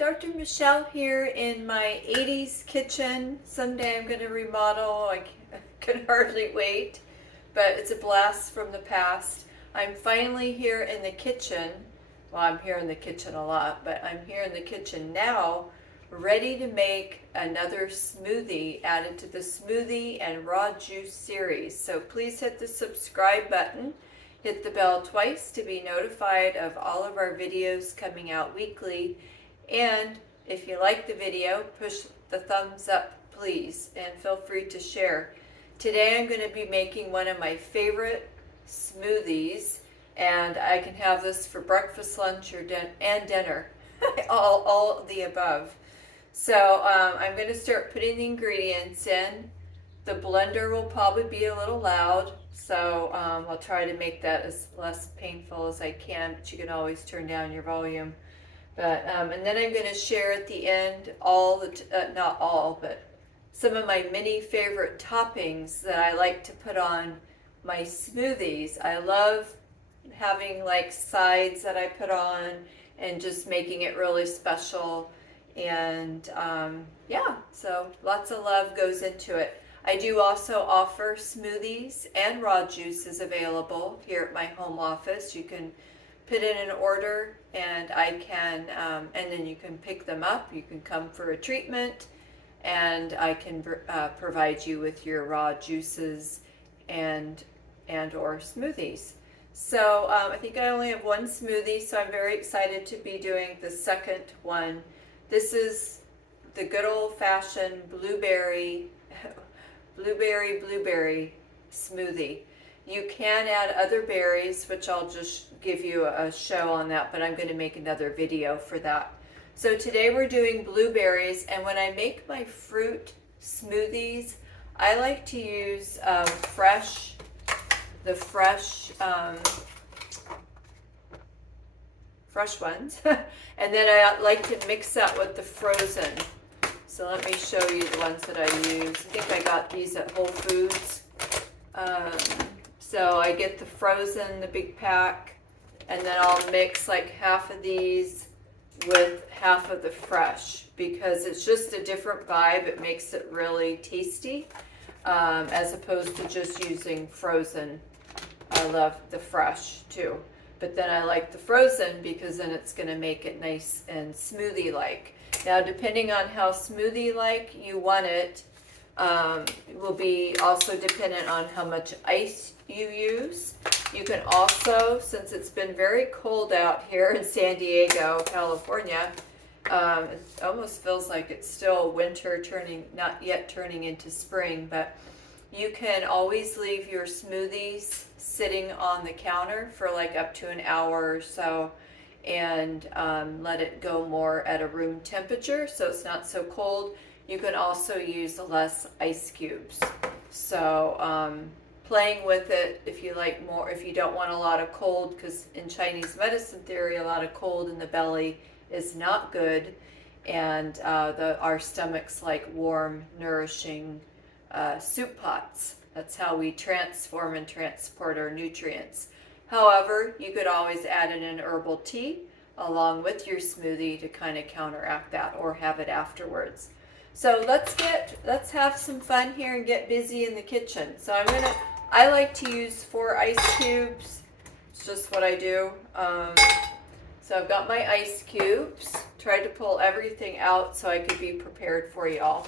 Dr. Michelle here in my 80s kitchen. Someday I'm going to remodel. I can hardly wait, but it's a blast from the past. I'm finally here in the kitchen. Well, I'm here in the kitchen a lot, but I'm here in the kitchen now, ready to make another smoothie added to the Smoothie and Raw Juice series. So please hit the subscribe button. Hit the bell twice to be notified of all of our videos coming out weekly. And if you like the video, push the thumbs up, please, and feel free to share. Today I'm going to be making one of my favorite smoothies, and I can have this for breakfast, lunch, or dinner, all of the above. So I'm going to start putting the ingredients in. The blender will probably be a little loud, so I'll try to make that as less painful as I can, but you can always turn down your volume. But and then I'm going to share at the end not all, but some of my many favorite toppings that I like to put on my smoothies. I love having like sides that I put on and just making it really special. And yeah, so lots of love goes into it. I do also offer smoothies and raw juices available here at my home office. You can put in an order and I can, and then you can pick them up. You can come for a treatment and I can provide you with your raw juices and or smoothies. So I think I only have one smoothie, so I'm very excited to be doing the second one. This is the good old-fashioned blueberry smoothie. You can add other berries, which I'll just give you a show on that, but I'm going to make another video for that. So today we're doing blueberries, and when I make my fruit smoothies, I like to use fresh ones, and then I like to mix that with the frozen. So let me show you the ones that I use. I think I got these at Whole Foods. So I get the frozen, the big pack, and then I'll mix like half of these with half of the fresh because it's just a different vibe. It makes it really tasty as opposed to just using frozen. I love the fresh too, but then I like the frozen because then it's going to make it nice and smoothie-like. Now, depending on how smoothie-like you want it, will be also dependent on how much ice you use. You can also, since it's been very cold out here in San Diego, California, it almost feels like it's still winter not yet turning into spring, but you can always leave your smoothies sitting on the counter for like up to an hour or so and let it go more at a room temperature so it's not so cold. You can also use less ice cubes. So playing with it if you like more, if you don't want a lot of cold, because in Chinese medicine theory, a lot of cold in the belly is not good. And our stomachs like warm, nourishing soup pots. That's how we transform and transport our nutrients. However, you could always add in an herbal tea along with your smoothie to kind of counteract that or have it afterwards. So let's have some fun here and get busy in the kitchen. So I like to use 4 ice cubes. It's just what I do. So I've got my ice cubes. Tried to pull everything out so I could be prepared for y'all.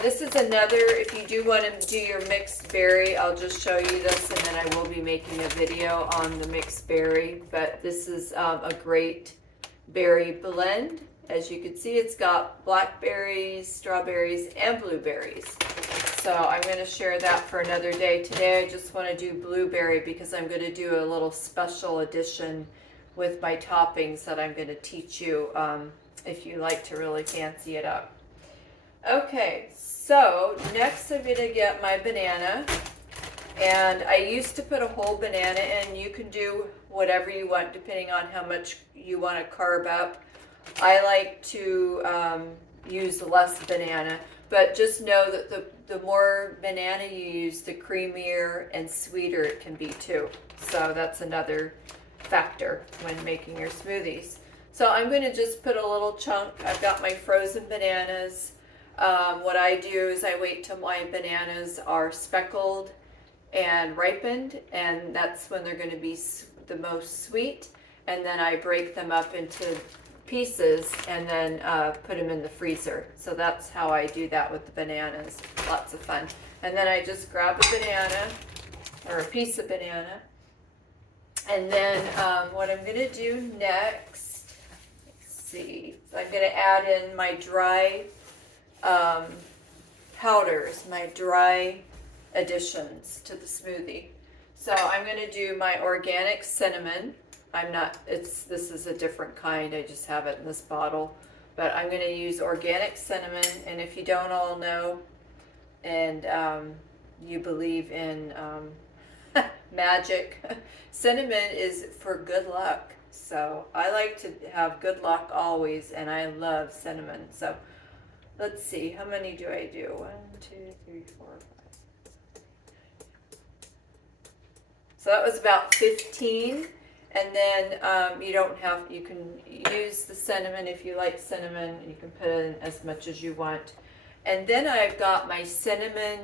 This is another, if you do want to do your mixed berry, I'll just show you this and then I will be making a video on the mixed berry. But this is a great berry blend. As you can see, it's got blackberries, strawberries, and blueberries. So I'm going to share that for another day. Today I just want to do blueberry because I'm going to do a little special edition with my toppings that I'm going to teach you if you like to really fancy it up. Okay, so next I'm going to get my banana, and I used to put a whole banana in. You can do whatever you want depending on how much you want to carb up. I like to use less banana, but just know that the more banana you use, the creamier and sweeter it can be too. So that's another factor when making your smoothies. So I'm going to just put a little chunk. I've got my frozen bananas. What I do is I wait till my bananas are speckled and ripened, and that's when they're going to be the most sweet. And then I break them up into pieces and then put them in the freezer. So that's how I do that with the bananas. Lots of fun. And then I just grab a banana or a piece of banana. And then what I'm going to do next, let's see, I'm going to add in my dry powders, my dry additions to the smoothie. So I'm going to do my organic cinnamon. This is a different kind, I just have it in this bottle. But I'm going to use organic cinnamon, and if you don't all know, and you believe in magic, cinnamon is for good luck. So I like to have good luck always, and I love cinnamon. So let's see, how many do I do? 1, 2, 3, 4, 5. So that was about 15. And then you can use the cinnamon if you like cinnamon. You can put in as much as you want. And then I've got my cinnamon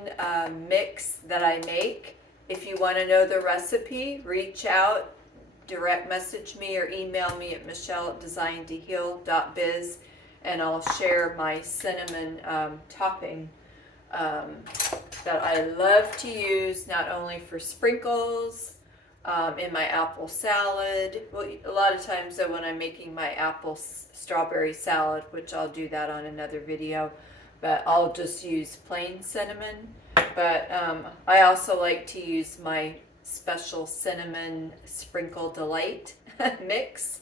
mix that I make. If you want to know the recipe, reach out, direct message me or email me at michelle@designedtoheal.biz, and I'll share my cinnamon topping that I love to use not only for sprinkles, in my apple salad. Well, a lot of times though, when I'm making my apple strawberry salad, which I'll do that on another video, but I'll just use plain cinnamon. But I also like to use my special cinnamon sprinkle delight mix.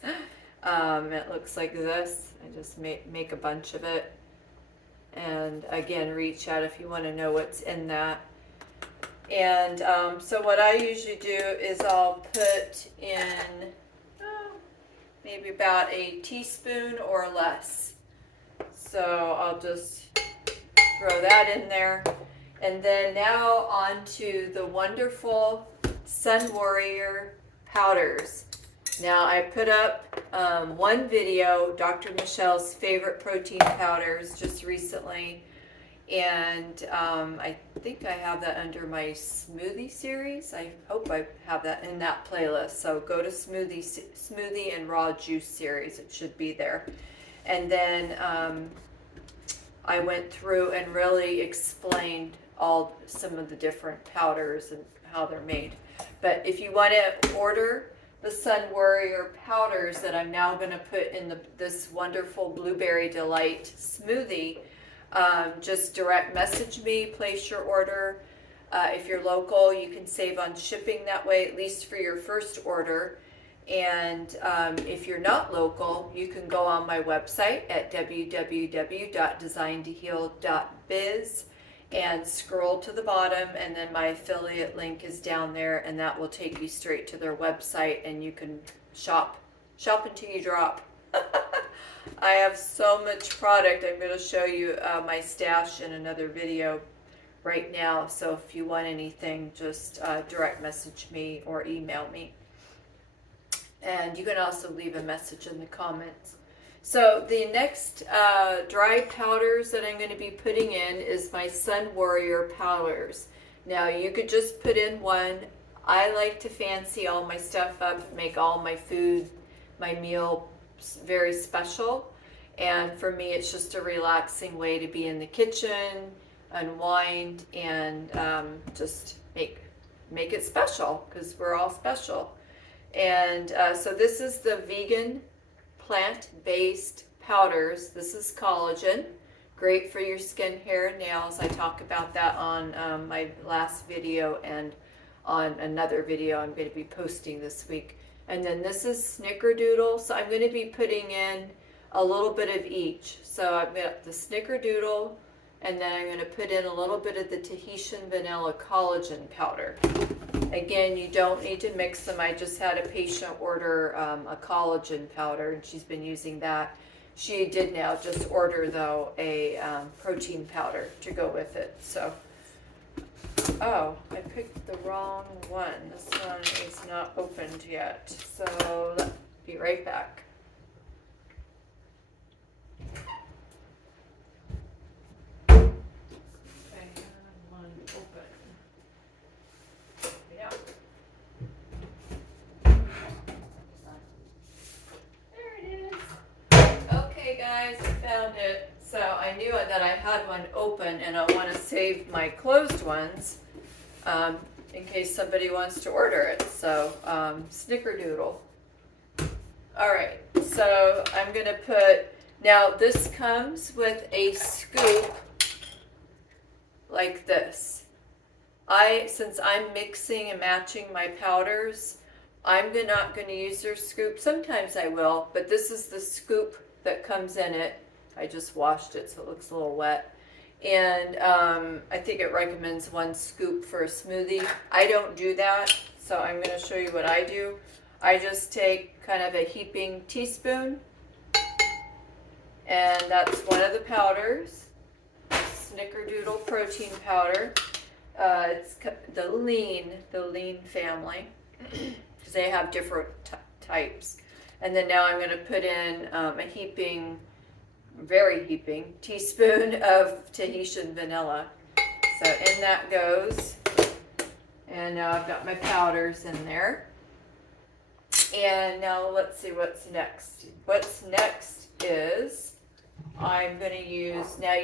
It looks like this. I just make a bunch of it. And again, reach out if you want to know what's in that. And so what I usually do is I'll put in maybe about a teaspoon or less. So I'll just throw that in there. And then now on to the wonderful SunWarrior powders. Now I put up one video, Dr. Michelle's favorite protein powders, just recently. And I think I have that under my smoothie series. I hope I have that in that playlist. So go to smoothie and raw juice series. It should be there. And then I went through and really explained some of the different powders and how they're made. But if you want to order the SunWarrior powders that I'm now going to put in this wonderful Blueberry Delight smoothie, just direct message me, place your order. If you're local, you can save on shipping that way, at least for your first order. And if you're not local, you can go on my website at www.designedtoheal.biz and scroll to the bottom, and then my affiliate link is down there, and that will take you straight to their website, and you can shop until you drop. I have so much product. I'm going to show you my stash in another video right now. So if you want anything, just direct message me or email me. And you can also leave a message in the comments. So the next dry powders that I'm going to be putting in is my SunWarrior powders. Now you could just put in one. I like to fancy all my stuff up, make all my food, my meal very special. And for me, it's just a relaxing way to be in the kitchen, unwind, and just make it special, because we're all special. And so this is the vegan plant-based powders. This is collagen, great for your skin, hair, and nails. I talk about that on my last video and on another video I'm going to be posting this week. And then this is snickerdoodle. So I'm going to be putting in a little bit of each. So I've got the snickerdoodle, and then I'm going to put in a little bit of the Tahitian vanilla collagen powder. Again, you don't need to mix them. I just had a patient order a collagen powder, and she's been using that. She did now just order, though, a protein powder to go with it. So, oh, I picked the wrong one. This one is not opened yet. So, let's be right back. found it. So I knew that I had one open, and I want to save my closed ones in case somebody wants to order it. So snickerdoodle. All right, so I'm going to put, now this comes with a scoop like this. Since I'm mixing and matching my powders, I'm not going to use their scoop. Sometimes I will, but this is the scoop that comes in it. I just washed it so it looks a little wet. And I think it recommends 1 scoop for a smoothie. I don't do that, so I'm going to show you what I do. I just take kind of a heaping teaspoon, and that's one of the powders, Snickerdoodle protein powder. It's the lean family, because they have different types. And then now I'm going to put in a very heaping teaspoon of Tahitian vanilla. So in that goes. And now I've got my powders in there. And now let's see what's next. What's next is I'm going to use, now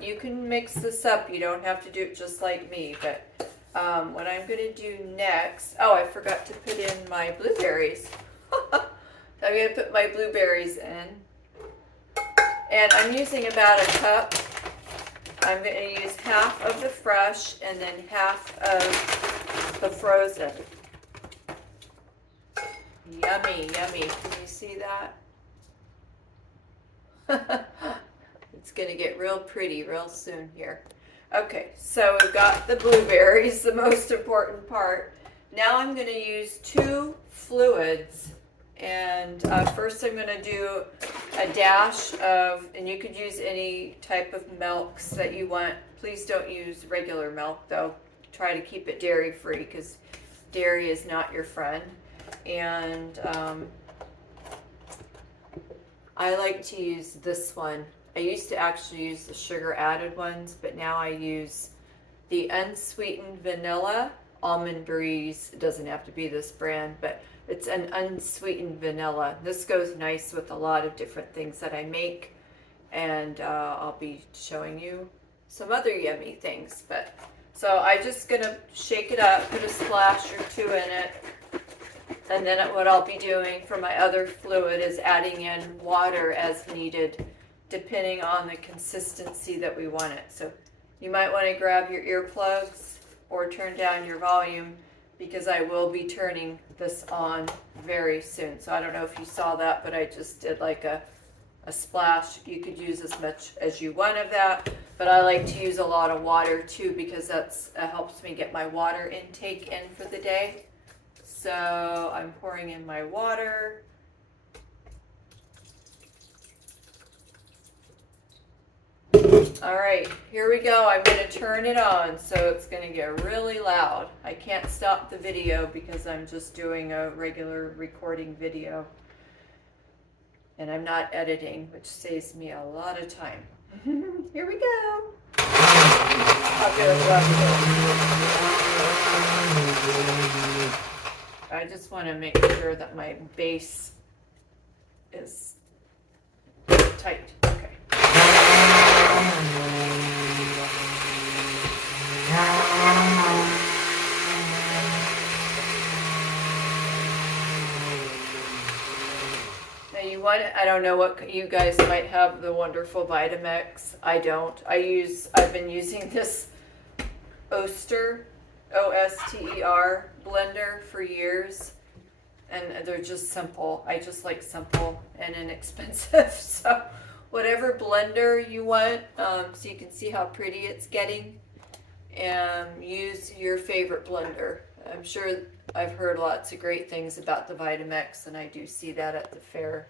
you can mix this up. You don't have to do it just like me, but what I'm going to do next, oh, I forgot to put in my blueberries. I'm going to put my blueberries in. And I'm using about a cup. I'm going to use half of the fresh and then half of the frozen. Yummy, yummy. Can you see that? It's going to get real pretty real soon here. Okay, so we've got the blueberries, the most important part. Now I'm going to use 2 fluids. And first I'm going to do a dash of, and you could use any type of milks that you want. Please don't use regular milk though. Try to keep it dairy free, because dairy is not your friend. And I like to use this one. I used to actually use the sugar added ones, but now I use the unsweetened vanilla Almond Breeze. It doesn't have to be this brand, but it's an unsweetened vanilla. This goes nice with a lot of different things that I make, and I'll be showing you some other yummy things. But so I'm just gonna shake it up, put a splash or 2 in it, and then what I'll be doing for my other fluid is adding in water as needed, depending on the consistency that we want it. So you might want to grab your earplugs or turn down your volume, because I will be turning this on very soon. So I don't know if you saw that, but I just did like a splash. You could use as much as you want of that, but I like to use a lot of water too, because that's helps me get my water intake in for the day. So I'm pouring in my water. All right, here we go. I'm going to turn it on, so it's going to get really loud. I can't stop the video because I'm just doing a regular recording video. And I'm not editing, which saves me a lot of time. Here we go. I'll go I just want to make sure that my base is tight. Okay. Now you want, I don't know what you guys might have, the wonderful Vitamix. I don't. I've been using this Oster, O-S-T-E-R blender for years, and they're just simple. I just like simple and inexpensive. So whatever blender you want, so you can see how pretty it's getting, and use your favorite blender. I'm sure I've heard lots of great things about the Vitamix, and I do see that at the fair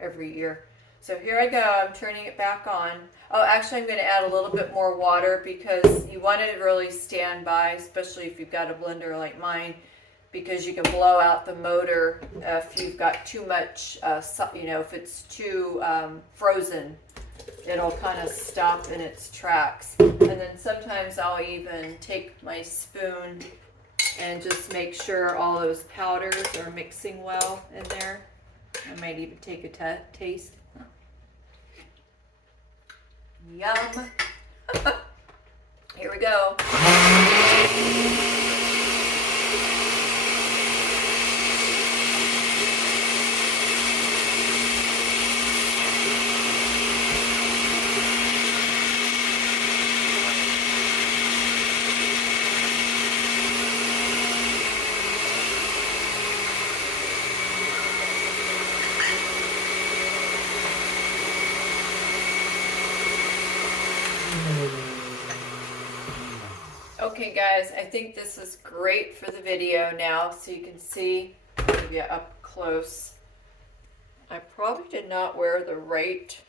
every year. So here I go. I'm turning it back on. Oh, actually, I'm going to add a little bit more water, because you want to really stand by, especially if you've got a blender like mine, because you can blow out the motor if you've got too much, if it's too frozen, it'll kind of stop in its tracks. And then sometimes I'll even take my spoon and just make sure all those powders are mixing well in there. I might even take a taste. Yum. Here we go. Okay guys, I think this is great for the video now, so you can see, maybe up close. I probably did not wear the right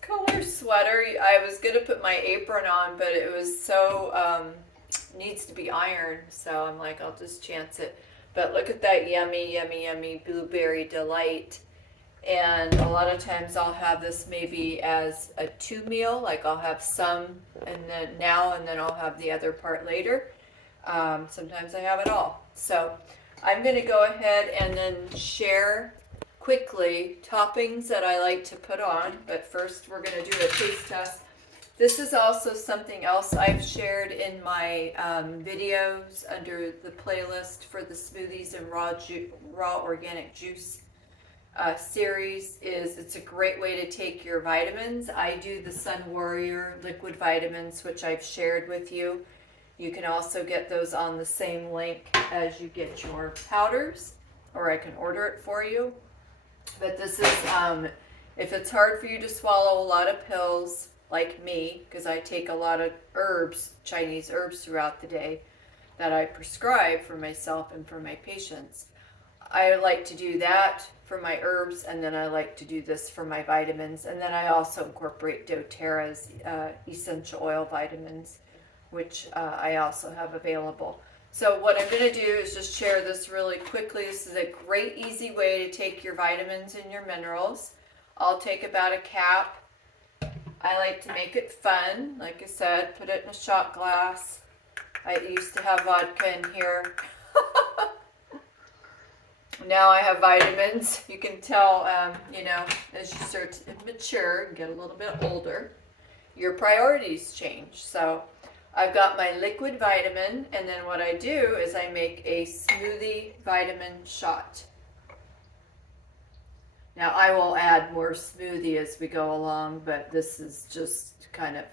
color sweater. I was gonna put my apron on, but it was so, needs to be ironed, so I'm like, I'll just chance it. But look at that yummy, yummy, yummy Blueberry Delight. And a lot of times I'll have this maybe as a 2 meal, like I'll have some and then I'll have the other part later. Sometimes I have it all. So I'm going to go ahead and then share quickly toppings that I like to put on. But first we're going to do a taste test. This is also something else I've shared in my videos under the playlist for the Smoothies and Raw Organic Juice series. It's a great way to take your vitamins. I do the SunWarrior liquid vitamins, which I've shared with you. You can also get those on the same link as you get your powders, or I can order it for you. But this is, if it's hard for you to swallow a lot of pills, like me, because I take a lot of herbs, Chinese herbs throughout the day that I prescribe for myself and for my patients. I like to do that for my herbs, and then I like to do this for my vitamins. And then I also incorporate doTERRA's essential oil vitamins, which I also have available. So what I'm going to do is just share this really quickly. This is a great, easy way to take your vitamins and your minerals. I'll take about a cap. I like to make it fun. Like I said, put it in a shot glass. I used to have vodka in here. Now I have vitamins. You can tell, you know, as you start to mature and get a little bit older, your priorities change. So I've got my liquid vitamin, and then what I do is I make a smoothie vitamin shot. Now I will add more smoothie as we go along, but this is just kind of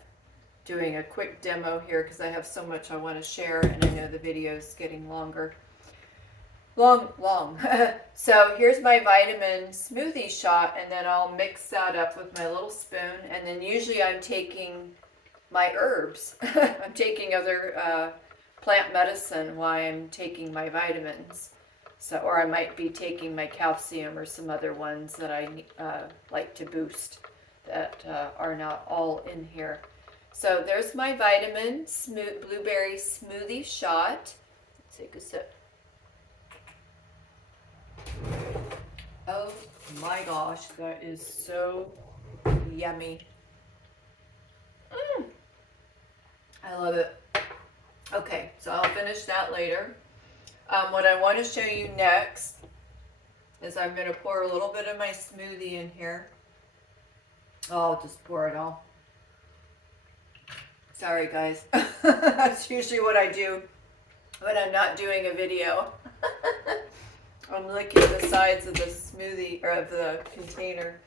doing a quick demo here because I have so much I want to share, and I know the video is getting longer. Long. So here's my vitamin smoothie shot, and then I'll mix that up with my little spoon, and then usually I'm taking my herbs. I'm taking other plant medicine while I'm taking my vitamins. So, or I might be taking my calcium or some other ones that I like to boost that are not all in here. So there's my vitamin blueberry smoothie shot. Let's take a sip. Oh my gosh, that is so yummy. I love it. Okay, so I'll finish that later. What I want to show you next is I'm going to pour a little bit of my smoothie in here. Oh, I'll just pour it all. Sorry guys, that's usually what I do when I'm not doing a video. I'm licking the sides of the smoothie, or of the container.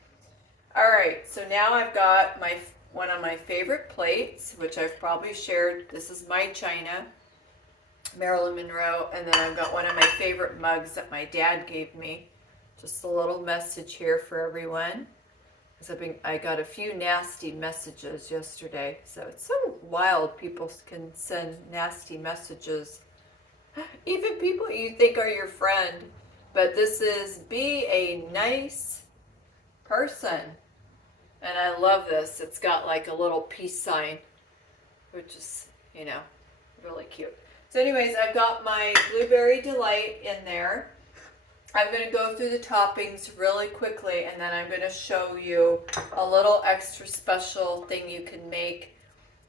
Alright, so now I've got one of my favorite plates, which I've probably shared. This is my china, Marilyn Monroe, and then I've got one of my favorite mugs that my dad gave me. Just a little message here for everyone. I got a few nasty messages yesterday, so it's so wild people can send nasty messages. Even people you think are your friend. But this is be a nice person. And I love this. It's got like a little peace sign, which is, you know, really cute. So anyways, I've got my Blueberry Delight in there. I'm going to go through the toppings really quickly, and then I'm going to show you a little extra special thing you can make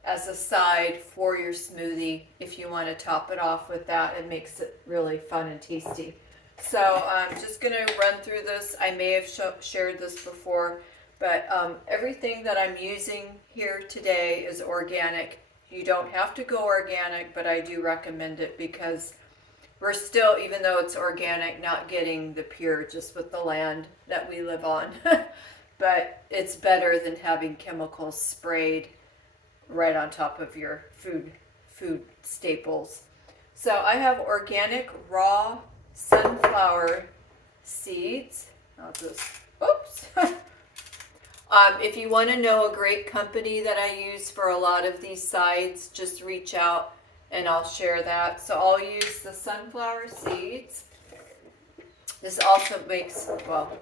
as a side for your smoothie if you want to top it off with that. It makes it really fun and tasty. So I'm just going to run through this. I may have shared this before. But everything that I'm using here today is organic. You don't have to go organic, but I do recommend it because we're still, even though it's organic, not getting the pure just with the land that we live on. But it's better than having chemicals sprayed right on top of your food staples. So I have organic raw sunflower seeds. I'll just, oops. If you want to know a great company that I use for a lot of these sides, just reach out and I'll share that. So I'll use the sunflower seeds. This also makes, well,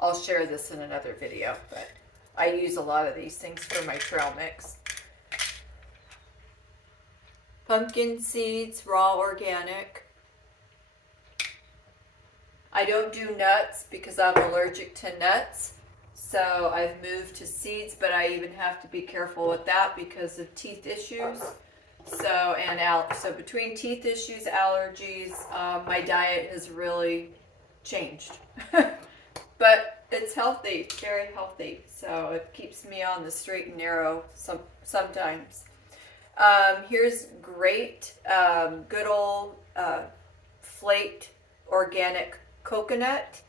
I'll share this in another video, but I use a lot of these things for my trail mix. Pumpkin seeds, raw organic. I don't do nuts because I'm allergic to nuts. So I've moved to seeds, but I even have to be careful with that because of teeth issues. So between teeth issues, allergies, my diet has really changed. But it's healthy, very healthy. So it keeps me on the straight and narrow sometimes. Here's great, good old flaked organic coconut.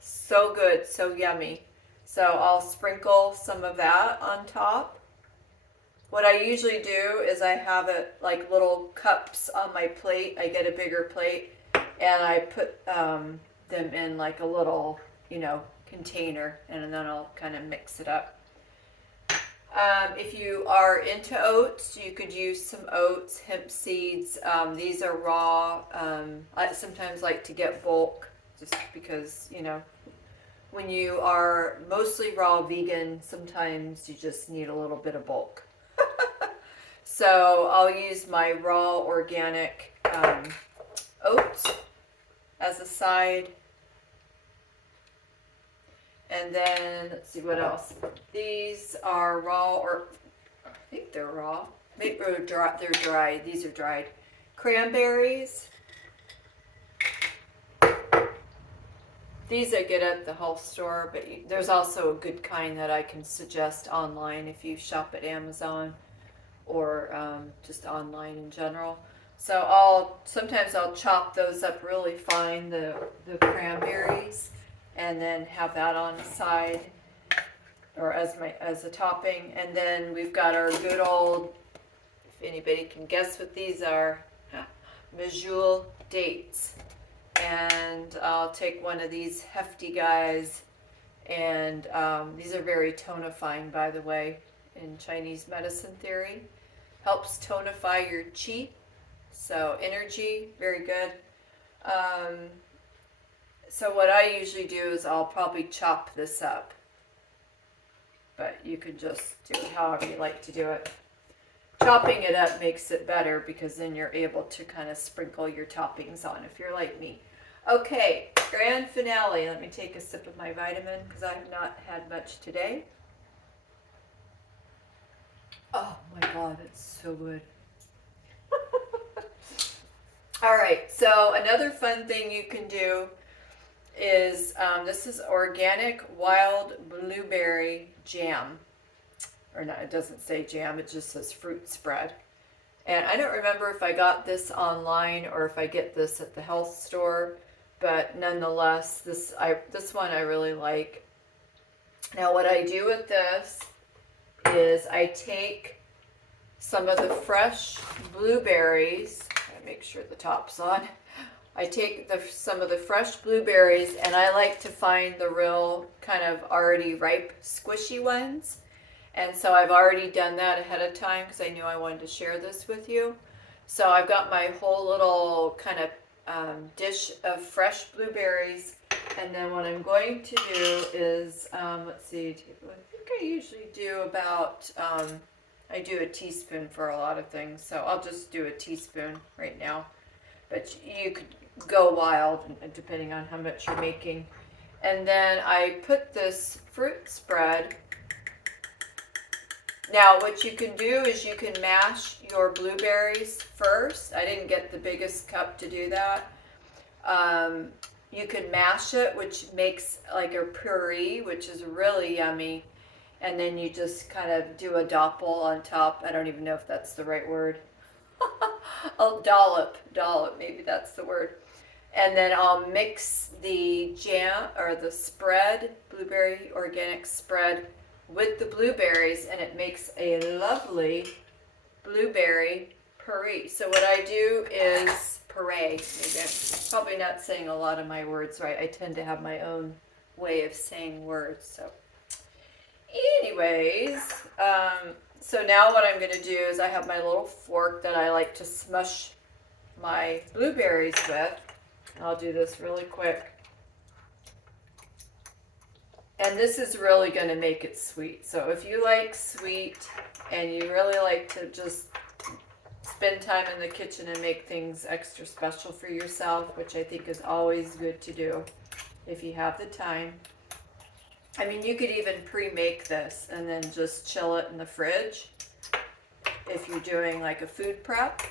So good, so yummy. So I'll sprinkle some of that on top. What I usually do is I have it like little cups on my plate. I get a bigger plate and I put them in like a little, container, and then I'll kind of mix it up. If you are into oats, you could use some oats, hemp seeds. These are raw. I sometimes like to get bulk just because, when you are mostly raw vegan, sometimes you just need a little bit of bulk. So I'll use my raw organic oats as a side. And then, let's see what else. These are raw, or I think they're raw. Maybe they're dried. These are dried. Cranberries. These I get at the health store, but there's also a good kind that I can suggest online if you shop at Amazon or just online in general. So sometimes I'll chop those up really fine, the cranberries, and then have that on the side or as a topping. And then we've got our good old, if anybody can guess what these are, Medjool dates. And I'll take one of these hefty guys, and these are very tonifying, by the way, in Chinese medicine theory. Helps tonify your qi, so energy, very good. So what I usually do is I'll probably chop this up, but you could just do it however you like to do it. Chopping it up makes it better because then you're able to kind of sprinkle your toppings on if you're like me. Okay, grand finale. Let me take a sip of my vitamin because I have not had much today. Oh my God, it's so good. All right, so another fun thing you can do is, this is organic wild blueberry jam. Or not, it doesn't say jam, it just says fruit spread. And I don't remember if I got this online or if I get this at the health store, but nonetheless, this one I really like. Now what I do with this is I take some of the fresh blueberries, make sure the top's on. I take some of the fresh blueberries, and I like to find the real kind of already ripe, squishy ones. And so I've already done that ahead of time because I knew I wanted to share this with you. So I've got my whole little kind of dish of fresh blueberries. And then what I'm going to do is, let's see, I think I usually do about, I do a teaspoon for a lot of things. So I'll just do a teaspoon right now. But you could go wild depending on how much you're making. And then I put this fruit spread. Now what you can do is you can mash your blueberries first. I didn't get the biggest cup to do that. You can mash it, which makes like a puree, which is really yummy. And then you just kind of do a doppel on top. I don't even know if that's the right word. Oh, dollop, maybe that's the word. And then I'll mix the jam or the spread, blueberry organic spread, with the blueberries, and it makes a lovely blueberry puree. So what I do is puree. Maybe I'm probably not saying a lot of my words right. I tend to have my own way of saying words. So anyways, so now what I'm going to do is I have my little fork that I like to smush my blueberries with. I'll do this really quick. And this is really going to make it sweet. So if you like sweet and you really like to just spend time in the kitchen and make things extra special for yourself, which I think is always good to do if you have the time. I mean, you could even pre-make this and then just chill it in the fridge if you're doing like a food prep.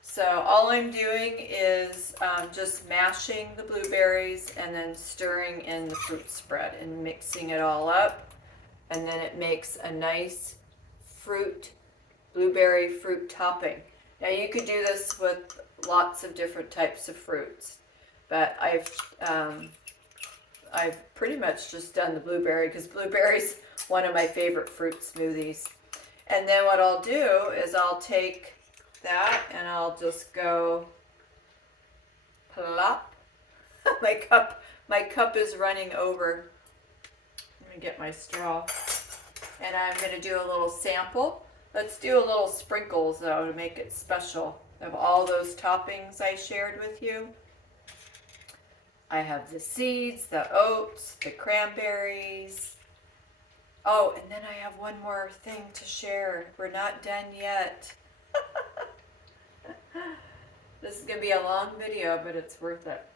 So all I'm doing is just mashing the blueberries and then stirring in the fruit spread and mixing it all up. And then it makes a nice blueberry fruit topping. Now you could do this with lots of different types of fruits, but I've pretty much just done the blueberry because blueberry's one of my favorite fruit smoothies. And then what I'll do is I'll take that and I'll just go plop. my cup is running over. Let me get my straw. And I'm going to do a little sample. Let's do a little sprinkles though to make it special of all those toppings I shared with you. I have the seeds, the oats, the cranberries. Oh, and then I have one more thing to share. We're not done yet. This is going to be a long video, but it's worth it.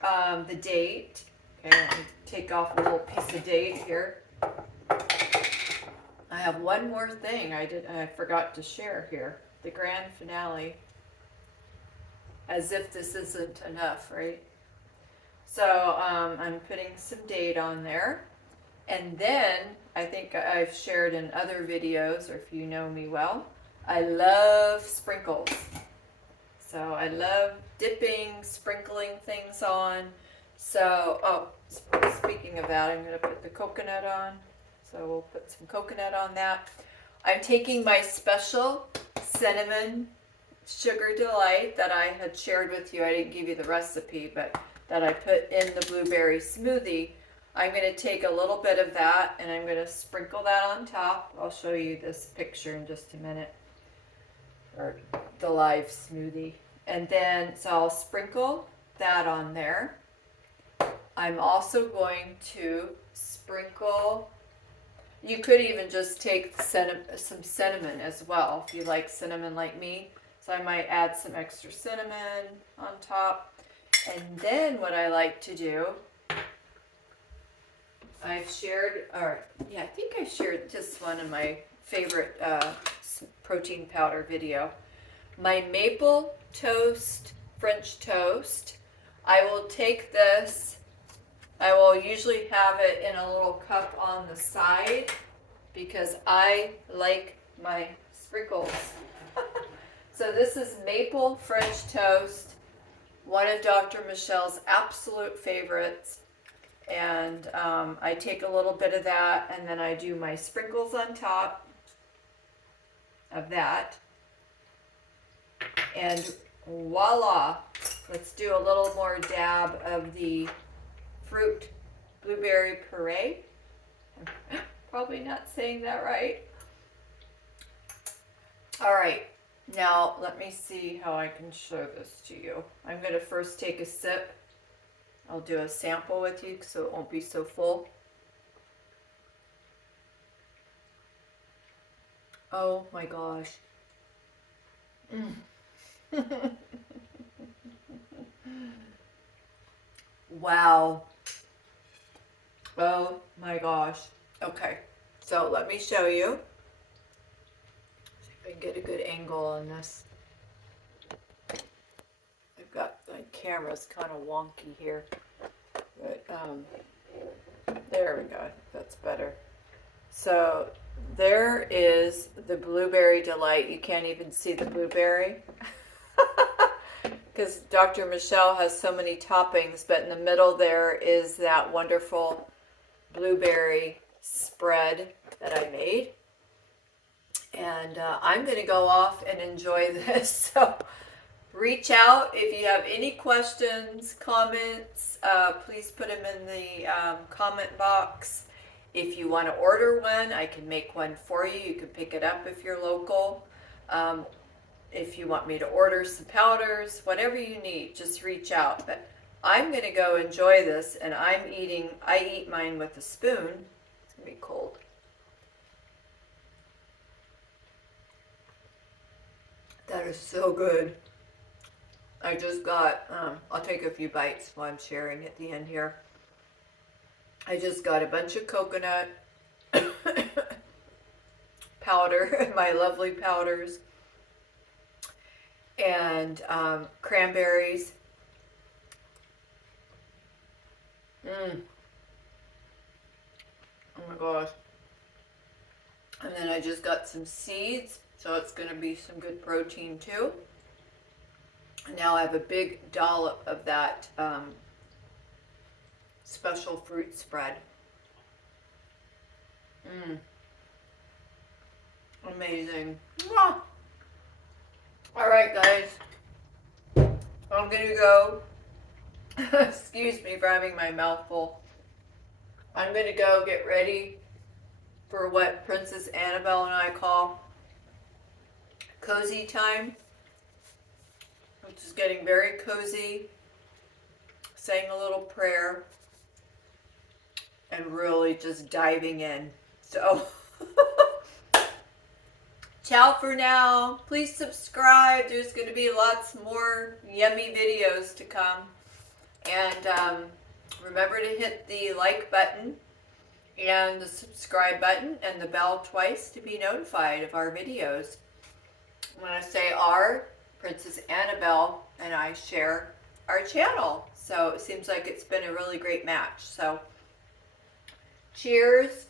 The date. Okay, let me take off a little piece of date here. I have one more thing I forgot to share here. The grand finale. As if this isn't enough, right? So I'm putting some date on there. And then I think I've shared in other videos, or if you know me well, I love sprinkles. So I love dipping, sprinkling things on. So, speaking of that, I'm going to put the coconut on. So we'll put some coconut on that. I'm taking my special cinnamon sugar delight that I had shared with you. I didn't give you the recipe, but that I put in the blueberry smoothie. I'm going to take a little bit of that and I'm going to sprinkle that on top. I'll show you this picture in just a minute, or the live smoothie. And then, so I'll sprinkle that on there. I'm also going to sprinkle, you could even just take some cinnamon as well, if you like cinnamon like me. So I might add some extra cinnamon on top. And then what I like to do, I've shared, I think I shared just one of my favorite protein powder video. My maple toast, French toast. I will take this, I will usually have it in a little cup on the side because I like my sprinkles. So this is maple French toast, one of Dr. Michelle's absolute favorites. And I take a little bit of that and then I do my sprinkles on top of that. And voila, let's do a little more dab of the fruit blueberry puree. I'm probably not saying that right. All right, now let me see how I can show this to you. I'm going to first take a sip. I'll do a sample with you so it won't be so full. Oh my gosh. Wow. Oh my gosh. Okay, so let me show you. See if I can get a good angle on this. I've got my camera's kind of wonky here. But, there we go. That's better. So there is the Blueberry Delight. You can't even see the blueberry because Dr. Michelle has so many toppings, but in the middle there is that wonderful blueberry spread that I made. And I'm going to go off and enjoy this. So reach out if you have any questions, comments, please put them in the comment box. If you want to order one, I can make one for you. You can pick it up if you're local. If you want me to order some powders, whatever you need, just reach out. But I'm going to go enjoy this, and I eat mine with a spoon. It's going to be cold. That is so good. I just got, I'll take a few bites while I'm sharing at the end here. I just got a bunch of coconut powder, my lovely powders, and cranberries. Oh my gosh. And then I just got some seeds, so it's going to be some good protein too. Now I have a big dollop of that special fruit spread. Amazing. All right, guys. I'm going to go. Excuse me for having my mouth full. I'm going to go get ready for what Princess Annabelle and I call cozy time, which is getting very cozy, saying a little prayer, and really just diving in. So, ciao for now. Please subscribe. There's going to be lots more yummy videos to come. And remember to hit the like button and the subscribe button and the bell twice to be notified of our videos. When I say our, Princess Annabelle and I share our channel. So it seems like it's been a really great match. So cheers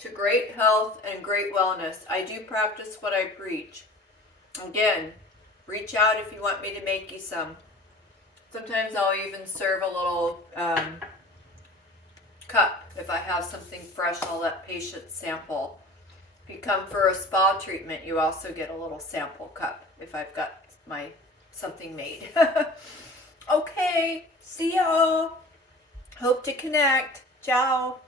to great health and great wellness. I do practice what I preach. Again, reach out if you want me to make you some. Sometimes I'll even serve a little cup. If I have something fresh, I'll let patients sample. If you come for a spa treatment, you also get a little sample cup if I've got my something made. Okay, see y'all. Hope to connect. Ciao.